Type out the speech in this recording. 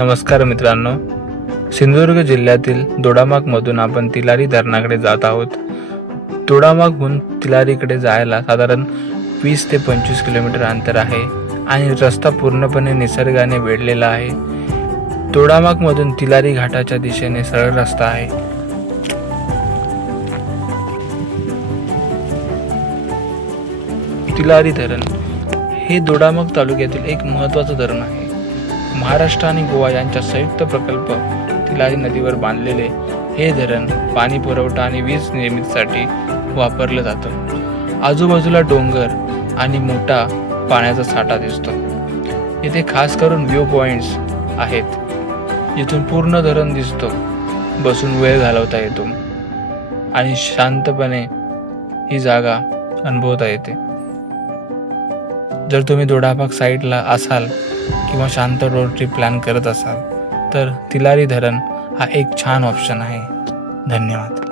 नमस्कार मित्रांनो, सिंधुदुर्ग जिल्ह्यातील दोडामार्गमधून आपण तिलारी धरणाकडे जात आहोत. दोडामार्गहून तिलारीकडे जायला साधारण 20 ते 25 किलोमीटर अंतर आहे आणि रस्ता पूर्णपणे निसर्गाने वेढलेला आहे. दोडामार्गमधून तिलारी घाटाच्या दिशेने सरळ रस्ता आहे. तिलारी धरण हे दोडामार्ग तालुक्यातील एक महत्त्वाचं धरण आहे. महाराष्ट्र आणि गोवा यांचा संयुक्त प्रकल्प तिलारी नदीवर बांधलेले हे धरण पाणी पुरवठा आणि वीज निर्मितीसाठी वापरलं जातं. आजूबाजूला डोंगर आणि मोठा पाण्याचा साठा दिसतो. इथे खास करून व्ह्यू पॉइंट्स आहेत, जिथून पूर्ण धरण दिसतो. बसून वेळ घालवता येतो आणि शांतपणे ही जागा अनुभवता येते. जर तुम्ही दोडामार्ग साईडला असाल किंवा शांत रोड ट्रिप प्लॅन करत असाल तर तिलारी धरण हा एक छान ऑप्शन आहे. धन्यवाद.